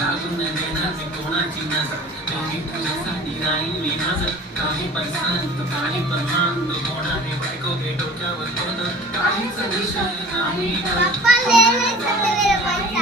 लागून देणार मी कोणाची नजर मी तुझ्यासाठी राहिली नजर काही पण सांगतो काही पण मानतो कोणाने बायको घे डोक्यावर कोण काहीच विषय नाही पापा ले ले सकते मेरे पैसा